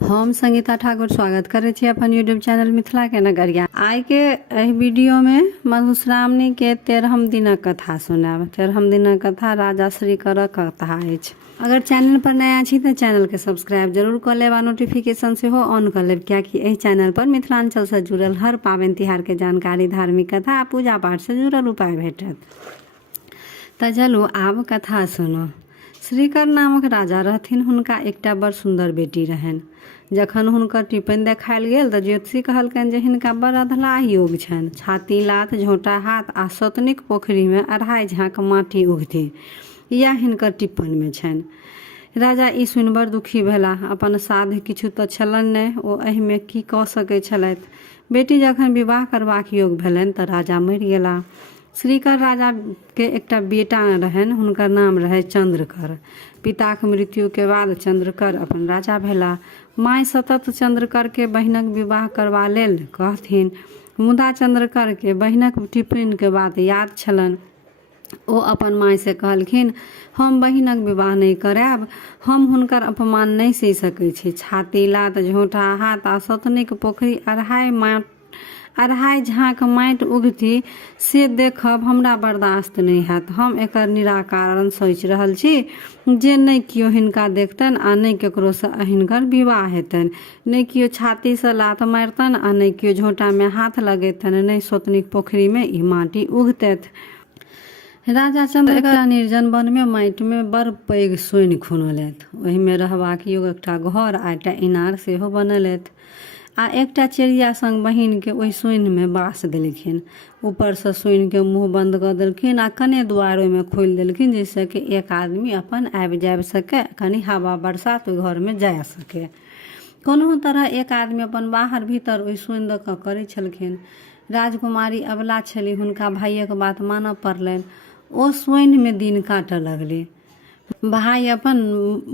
हम संगीता ठाकुर स्वागत करे छी अपन यूट्यूब चैनल मिथिला के नगरिया। आइ के एहि वीडियो में मधुश्रावणी के 13हम दिनक कथा सुनाब। 13हम दिनक कथा राजा श्रीकरक कथा अछि। अगर चैनल पर नया छी तो चैनल के सब्सक्राइब जरूर कर लेब आ नोटिफिकेशन से हो ऑन कर लेब, कियाकि एहि चैनल पर मिथिलांचल से जुड़ल हर पावन तिहार के जानकारी, धार्मिक कथा आ पूजा पाठ से जुड़ल उपाय भेटत। तो चलू आब कथा सुनो। श्रीकर नामक राजा रहथिन। हुनका एकटा बड़ सुंदर बेटी रहनि। जखन हुनकर टिप्पणी देखायल गेल तऽ ज्योतिषी कहलकनि जे हिनका बड़ अधलाह योग छनि। छाती लात, झोंटा हाथ आ सतनिक पोखरी में 2.5 झाँक माटी उगथि, इएह हिनकर टिप्पणी में छनि। राजा ई सुनि बड़ दुखी भेलाह। अपन साध्य किछु तऽ छलनि नहि, ओ एहिमे की कऽ सकैत छलथि। बेटी जखन विवाह करबाक योग भेलनि तऽ राजा मरि गेलाह। श्रीकर राजा के एकटा बेटा रहनि, हुनकर नाम रहे चंद्रकर। पिताक मृत्यु के बाद चंद्रकर अपन राजा भेला। माय सतत चंद्रकर के बहिनक विवाह करबा लेल कहथिन, मुदा चंद्रकर के बहिनक टिप्पणी के बात याद छलनि। ओ अपन माय से कहलखिन, हम बहिनक विवाह नहीं करायब, हम हुनकर अपमान नहीं सहि सकैत छी। छाती लात, झोंटा हाथ आ सतनिक पोखरी 2.5 झाँक माटि उगथि से देखब हमरा बर्दाश्त नहीं हैत। हम एकर निराकरण सोचि रहल छी जे नहीं कियो हिनका देखतनि आ नहीं केकरो से हिनकर विवाह हेतनि, नहीं कियो छाती से लात मारतनि आ नहीं कियो झोंटा में हाथ लगेतनि, नहीं सतनिक पोखरी में ई माटी उगतथि। राजा चंद्रकर निर्जन वन में माटि में बड़ पैघ सोनि खुनलथि। ओहि में रहबाक योग्य एकटा घर आ एकटा इनार सेहो बनलथि आ एकटा चिड़िया संग बहिन के ओहि सोनि में बास देलखिन। ऊपर से सोनि के मुंह बंद कर देलखिन आ कने द्वार ओहिमे खोलि देलखिन, जैसे कि एक आदमी अपन आबि जाबि सके, कनी हवा बरसात ओहि घर में जा सके। कोनो तरह एक आदमी अपन बाहर भीतर ओहि सोनि दऽ कऽ करै छलखिन। राजकुमारी अबला छली, हुनका भाइयक बात मानऽ पड़लनि। ओ सोनि में दिन काटऽ लगली। भाई अपन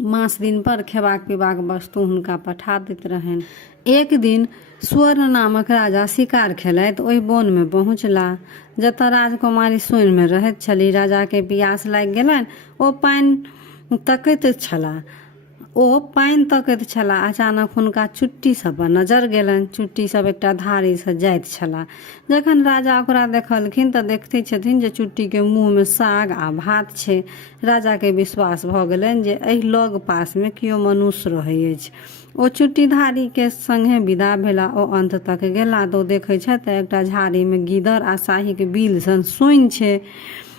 मास दिन पर खेबाक पीबाक वस्तु हुनका पठा दैत रहनि। एक दिन स्वर्ण नामक राजा शिकार खेलैत ओहि वन में पहुँचला जतऽ राजकुमारी सोनि में रहैत छली। राजा के पियास लागि गेलनि। ओ पानि तकैत छलाह। अचानक हुनका चुट्टी सब पर नजर गेलनि। चुट्टी सब एकटा धारी से जाइत छलाह। जखन राजा ओकरा देखलखिन तऽ देखते छथिन जे चुट्टी के मुंह में साग आ भात छै। राजा के विश्वास भऽ गेलनि जे एहि लग पास में कियो मनुष्य रहै अछि। ओ चुट्टीधारी के संगे विदा भेला। ओ अंत तक गेला तऽ ओ देखै छथि एकटा झाड़ी में गीदड़ आ शाही के बिल सन सोनि छै।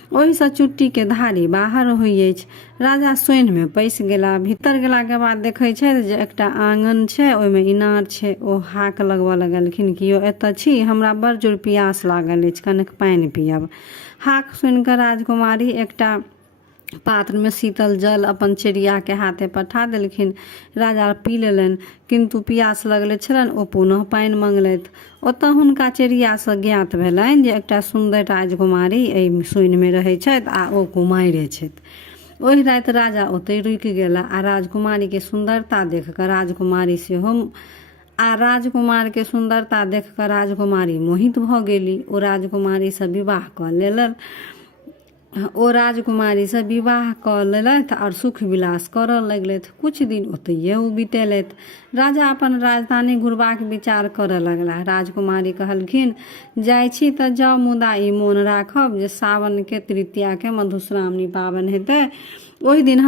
ओहि से चुट्टी के धारी बाहर होइ अछि। राजा सोनि में पैसि गेला। भीतर गेला के बाद देखै छै जे एकटा आंगन छै, ओहिमे इनार छै। ओ हाक लगबऽ लगलखिन, कियो एतऽ छी? हमरा बड़ जोर प्यास लागल अछि, कनिक पानि पियब। हाक सुनि कऽ राजकुमारी एकटा पात्र में शीतल जल अपन चिड़िया के हाथे पठा देलखिन। राजा पी लेलनि, किंतु प्यास लगले छलनि। ओ पुनः पानि मंगलथि। ओतऽ हुनका चिड़िया से ज्ञात भेलनि जे एकटा सुंदर राजकुमारी एहि सोनि में रहै छथि आ ओ कुमारिये छथि। ओहि राति राजा ओतै रुकि गेला आ राजकुमारी के सुंदरता देख कऽ राजकुमारी मोहित भऽ गेली। ओ राजकुमारी से विवाह कऽ लेलथि और सुख विलास करऽ लगलथि। कुछ दिन ओतैये ओ बितेलथि। राजा अपन राजधानी घुरबाक विचार करऽ लगला। राजकुमारी कहलखिन, जाइ छी तऽ जाउ, मुदा ई मोन राखब जे सावन के तृतीया के मधुश्रावणी पाबनि हेतै। ओहि दिन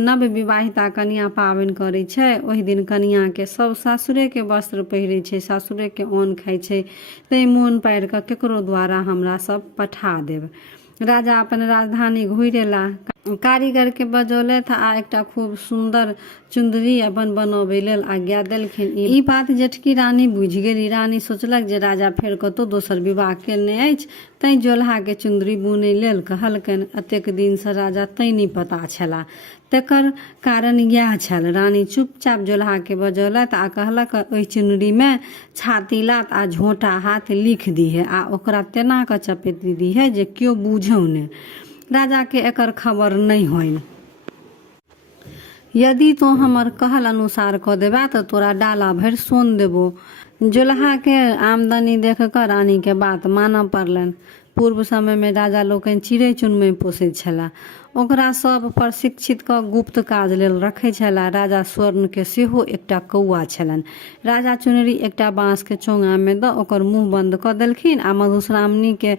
नव विवाहिता कन्या पाबनि करै छै। ओहि दिन कन्या के सब सासुरे के वस्त्र पहिरै छै, सासुरे के अन्न खाइ छै। तैं मोन पारि कऽ केकरो द्वारा हमरा सब पठा देब। राजा अपन राजधानी घुरि एला। कारीगर के बजौलथि आ एकटा खूब सुंदर चुंदरी अपन बनबै लेल आज्ञा देलखिन। ई बात जेठकी रानी बुझि गेली। रानी सोचलक जे राजा फेर कतौ दोसर विवाह केने अछि, तैं जोल्हा के चुंदरी बुनै लेल कहलकनि। एतेक दिन से राजा तैं नहि पता छला। तेकर कारण इएह छल। रानी चुपचाप जोल्हा के बजौलथि आ कहलक, ओहि चुनरी में छाती लात आ झोंटा हाथ लिख दिहे आ ओकरा तेना कऽ चपेट दिहे जे केओ बूझौ ने, राजा के एकर खबर नहीं होइन। यदि तो हमर कहल अनुसार कऽ देबा तऽ तोरा डाला भरि सोन देबो। जोल्हा के आमदनी देख कऽ रानी के बात मानऽ पड़लनि। पूर्व समय में राजा लोकनि चिड़ै चुनमुनी पोसैत छलाह। ओकरा सब प्रशिक्षित क गुप्त काज लेल रखै छला। राजा स्वर्ण के सेहो एकटा कौआ छलनि। राजा चुनरी एकटा बाँस के चोंगा में द ओकर मुंह बंद क देलखिन आ मधुश्रावणी के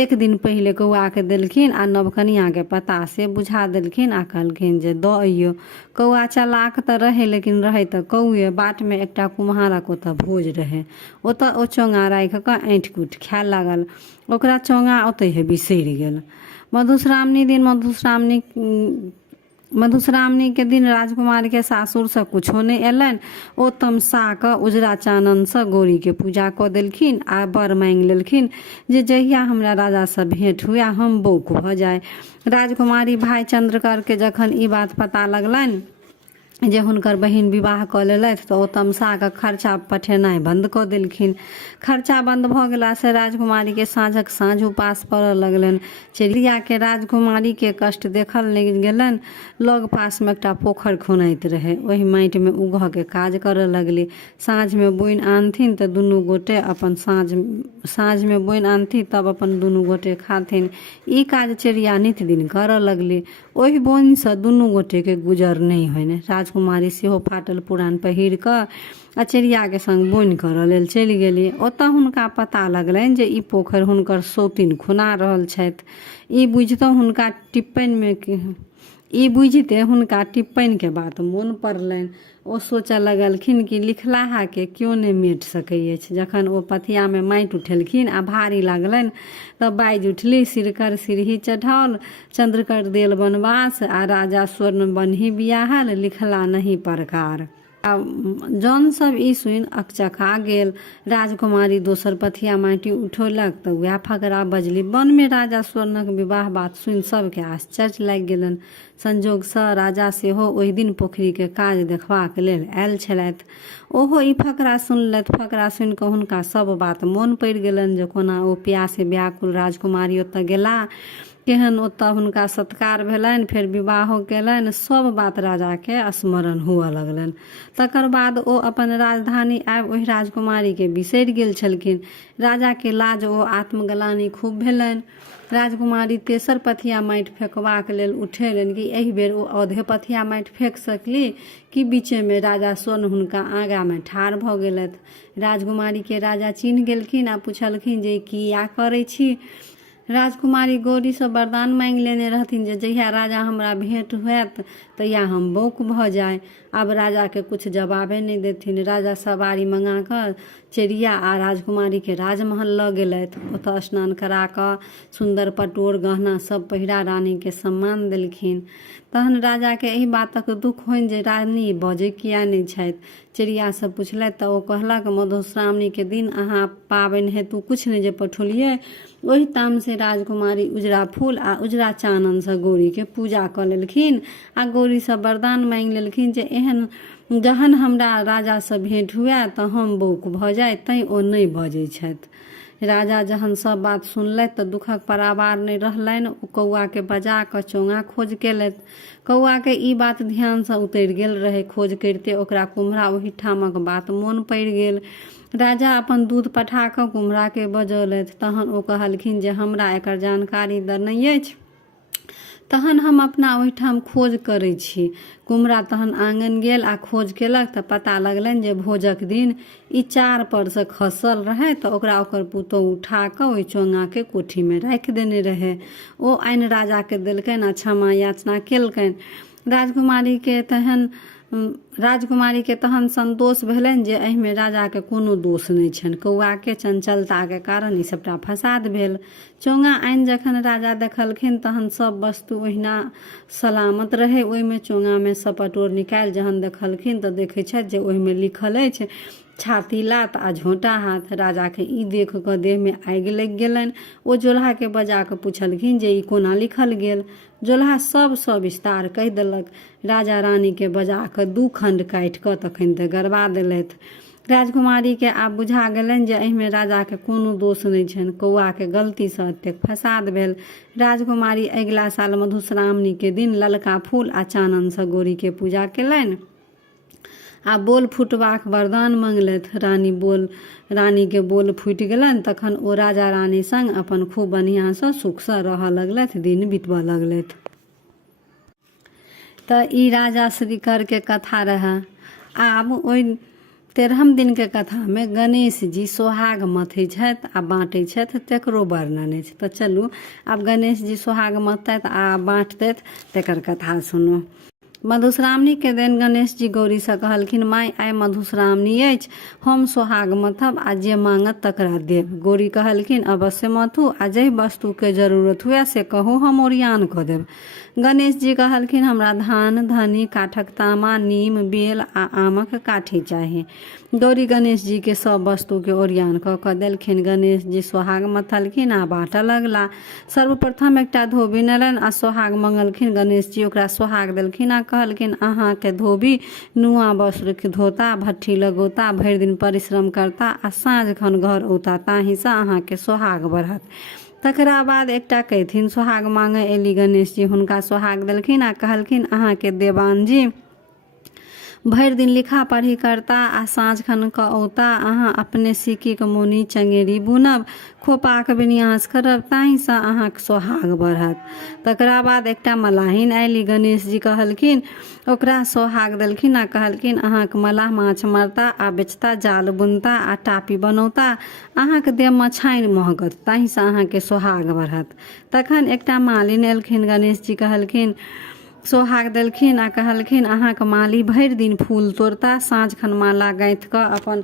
एक दिन पहिले कौआ के देलखिन आ नवकनिया के पता से बुझा देलखिन आ कहलखिन जे द अइयो। कौआ चालाक त रहे, लेकिन रहे त कौए। बाट में एकटा कुम्हारक ओतऽ भोज रहे। ओतऽ ओ चोंगा राखि क ऐंठ कूट खाए लागल। ओकरा चोंगा ओतहि बिसरि गेल। मधुश्रावणी के दिन राजकुमारी के सासुर से कुछो नहीं एलनि। ओ तमसा क उजरा चानन से गौरी के पूजा क देलखिन आ बर मांगि लेलखिन जे जहिया हमरा राजा से भेंट हुए हम बौक भ जाय। राजकुमारी भाई चंद्रकर के जखन ई बात पता लगलनि जे हुनकर बहिन विवाह क लेलथि तऽ ओ तमसा क खर्चा पठेनाइ बंद क देलखिन। खर्चा बंद भ गेला से राजकुमारी के साँझक साँझ उपास पड़ऽ लगलनि। चिड़िया के राजकुमारी के कष्ट देखल नहीं गेलनि। लग पास में एकटा पोखर खुनैत रहे, ओहि माटि में उघ के काज करऽ लगली। साँझ में बोइन आनथिन तऽ दुनू गोटे अपन साँझ में बोइन आनथिन तब अपन दुनू गोटे खाथिन। ई काज चिड़िया नित दिन करऽ लगली। ओहि बोइन से दुनू गोटे के गुजर नहीं होइने। राजकुमारी सेहो फाटल पुरान पहिर क आ चिड़िया के संग बोइन करऽ लेल चलि गेली। ओतऽ हुनका पता लगलनि जे ई पोखर हुनकर सौतीन खुना रहल छथि। ई बुझिते हुनका टिप्पण के बात मोन पड़लनि। ओ सोचऽ लगलखिन कि लिखलाहा के क्यों नहीं मेट सकै अछि। जखन ओ पथिया में माटि उठेलखिन आ भारी लागलनि तऽ बाजि उठली, सिरकर सिरही चढ़ाओल, चंद्रकर देल बनवास आ राजा स्वर्ण बनहि बियाहल, लिखला नहीं परकार। आ जौन सब ई सुनि अकचका गेल। राजकुमारी दोसर पथिया माटि उठौलक तऽ वएह फकरा बजली। वन में राजा स्वर्णक विवाह बात सुनि सबके आश्चर्य लागि गेलनि। संजोग सँ राजा सेहो ओहि दिन पोखरी के काज देखबाक लेल आयल छलथि। ओहो ई फकरा सुनलथि। फकरा सुनि कऽ हुनका सब बात मोन पड़ि गेलनि जे कोना ओ प्यासे व्याकुल राजकुमारी ओतऽ गेला, केहन ओतऽ हुनका सत्कार भेलनि, फेर विवाहो केलनि। सब बात राजा के स्मरण हुअ लगलनि। तकर बाद ओ अपन राजधानी आबि ओहि राजकुमारी के बिसरि गेल छलखिन। राजा के लाज ओ आत्मग्लानि खूब भेलनि। राजकुमारी तेसर पथिया माटि फेकबाक लेल उठेलनि कि एहि बेर ओ औधे पथिया माटि फेक सकली कि बीचे में राजा स्वर्ण हुनका आगा में ठाढ़ भऽ गेलथि। राजकुमारी के राजा चिन्ह गेलखिन आ पुछलखिन जे किया करै छी। राजकुमारी गौरी से वरदान मांगि लेने रहथिन जे जहिया राजा हमरा भेंट होयत तहिया हम बौक भ जाय। आब राजा के कुछ जवाबे नहीं देथिन। राजा सवारी मंगा कर चिड़िया आ राजकुमारी के राजमहल ल गेलथि। ओतऽ स्नान करा कऽ सुंदर पटोर गहना सब पहिरा रानी के सम्मान देलखिन। तहन राजा के एहि बातक दुख होनि जे रानी बजै किया नहीं छथि। चिड़िया से पुछलथि तऽ ओ कहलक, मधुश्रावणी के दिन अहाँ पाबनि हेतु कुछ नहीं जे पठौलियै, ओहि ताम से राजकुमारी उजरा फूल आ उजरा चानन से गौरी के पूजा कऽ लेलखिन आ गौरी से वरदान मांगि लेलखिन जे एहन जहन हमरा राजा से भेंट हुए तऽ हम बौक भ जाय। तैं ओ नहीं बजै छथि। राजा जहन सब बात सुनलथि तऽ दुखक परावार नहीं रहलनि। ओ कौआ के बजा कऽ चोंगा खोज केलथि। कौआ के ई बात ध्यान से उतरि गेल रहे। खोज करिते ओकरा कुम्हरा ओहि ठामक बात मोन पड़ि गेल। राजा अपन दूध पठा कऽ कुम्हरा के बजौलथि। तहन ओ कहलखिन जे हमरा एकर जानकारी तऽ नहीं अछि, तहन हम अपना ओहिठाम खोज करै छी। कुम्हरा तहन आंगन गेल आ खोज केलक तऽ पता लगलनि जे भोजक दिन ई चार पर से खसल रहे तऽ ओकरा ओकर पुतोह उठा कऽ ओहि चोंगा के कोठी में राखि देने रहे। ओ आनि राजा के देलकनि आ क्षमा याचना केलकनि। राजकुमारी के तहन संतोष भेलनि जे एहि में राजा के कोनो दोष नहीं छनि। कौआ के चंचलता के कारण ई सबटा फसाद भेल। चोंगा आनि जखन राजा देखलखिन तहन सब वस्तु ओहिना सलामत रहे। ओहि में चोंगा में सँ पटोर निकालि जहन देखलखिन तऽ देखै छथि जे ओहि में लिखल अछि, छाती लात आ झोंटा हाथ। राजा के ई देख कऽ देह में आगि लग गेलनि। ओ जोल्हा के बजा कऽ पुछलखिन जे ई कोना लिखल गेल। जोल्हा सब सविस्तार कहि देलक। राजा रानी के बजा कऽ 2 खंड काटि कऽ तखन ते गरबा देलथि। राजकुमारी के आब बुझा गेलनि जे एहि में राजा के कोनो दोष नहीं छनि। कौआ के गलती से एतेक फसाद भेल। राजकुमारी अगिला साल मधुश्रावणी के दिन ललका फूल आ चानन से गौरी के पूजा केलनि आ बोल फुटबाक वरदान मंगलथि। रानी के बोल फुटि गेलनि। तखन ओ राजा रानी संग अपन खूब बढ़िया से सुख से रहऽ लगलथि, दिन बितबऽ लगलथि। तो ई राजा श्रीकर के कथा रहे। आब ओइ 13 दिन के कथा में गणेश जी सोहाग मथै छथि आ बाँटै छथि, तकरो वर्णन अछि। तो चलू आब गणेश जी सोहाग मथतथि आ बाँटतथि, तकर कथा सुनू। मधुश्रावणी के दिन गणेश जी गौरी से कहलखिन, माय आइ मधुश्रावणी अछि, हम सोहाग मथब आ जे मांगत तकरा देब। गौरी कहलखिन, अवश्य मथू आ जाहि वस्तु के जरूरत हुए से कहू, हम ओरियान कऽ देब। गणेश जी कहलखिन, हमरा धान, धनी, काठक तामा, नीम, बेल आ आमक काठी चाही। गौरी गणेश जी के सब वस्तु के ओरियान कऽ देलखिन। गणेश जी सोहाग मथलखिन आ बाँटऽ लगला। सर्वप्रथम एकटा धोबी नरन आ सोहाग मंगलखिन। गणेश जी ओकरा सोहाग देलखिन आ कहलखिन, अहाँ के धोबी नुआ वस्त्र धोता, भट्ठी लगौता, भरि दिन परिश्रम करता आ साँझ खन घर औता, ताहि से अहाँ के सोहाग बढ़त। तकरा बाद एकटा कहथिन सोहाग मांगे एली। गणेश जी हुनका सोहाग देलखिन आ कहलखिन, अहाँ के देवान जी भरि दिन लिखा पढ़ी करता आ साँझ खन कऽ औता, अहाँ अपने सिक्की के मोनी चंगेरी बुनब, खोपाक विन्यास करब, ताहि से अहाँके सोहाग बढ़त। तकरा बाद एकटा मलाहिन आयली। गणेश जी कहलखिन, ओकरा सोहाग देलखिन आ कहलखिन, अहाँके मलाह माछ मारता आ बेचता, जाल बुनता आ टापी बनौता, अहाँके देह मछाइन महकत, ताहि से अहाँके सोहाग बढ़त। तखन एकटा मालिन एलखिन। गणेश जी कहलखिन, सोहाग देलखिन आ कहलखिन, अहाँके माली भरि दिन फूल तोड़ता, साँझ खन माला गाँथि कऽ अपन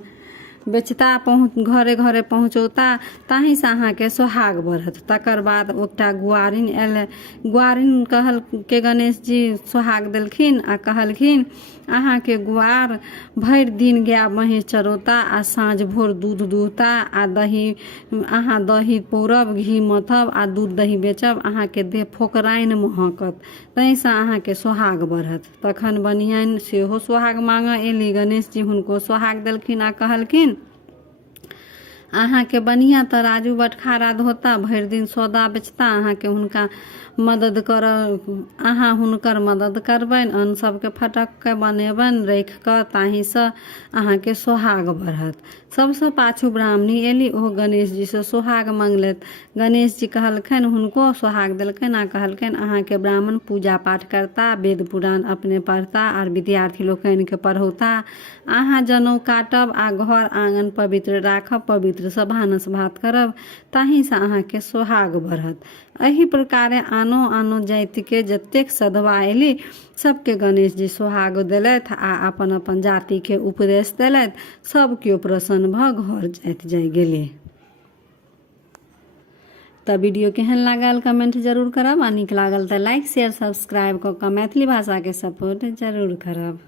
बेचता, घरे घरे पहुँचौता, ताहि से अहाँके सोहाग बढ़त। तकर बाद एकटा गुआरिन आयल। गुआरिन के गणेश जी सोहाग देलखिन आ कहलखिन, अहाँके गुआर भरि दिन गाय महीष चरौता आ साँझ भोर दूध दुहता आ अहाँ दही पौरब, घी मथब आ दूध दही बेचब, अहाँके देह फोकराइन महकत, ताहि से अहाँके सोहाग बढ़त। तखन बनियान सेहो सोहाग मांगऽ एली। गणेश जी हुनको सोहाग देलखिन आ कहलखिन, अहाँके बनिया तऽ राजू बटखारा धोता, भरि दिन सौदा बेचता, अहाँके हुनका मदद कर, अहाँ हुनकर मदद करबनि, अन्न सबके फटक के बनेबनि राखि कऽ, ताहि से अहाँके सोहाग बढ़त। सबसे पाछू ब्राह्मणी एली, ओहो गणेश जी से सोहाग मंगलैत। गणेश जी कहलखिन, हुनको सोहाग देलखिन आ कहलखिन, अहाँके ब्राह्मण पूजा पाठ करता, वेद पुराण अपने पढ़ता आर विद्यार्थी लोकनि के पढ़ौता, अहाँ जनऊ काटब आ घर आंगन पवित्र राखब, पवित्र से भानस भात करब, ताहि से अहाँके सोहाग बढ़त। एही प्रकारे आनो आनो जाति के जतेक सधवा एली, सबके गणेश जी सोहाग देलथि आ अपन अपन जाति के उपदेश देलथि। सब केओ प्रसन्न भऽ घर जाइत गेली। तऽ वीडियो केहन लागल कमेंट जरूर करब आ नीक लागल तऽ लाइक शेयर सब्सक्राइब कऽ कऽ मैथिली भाषा के सपोर्ट जरूर करब।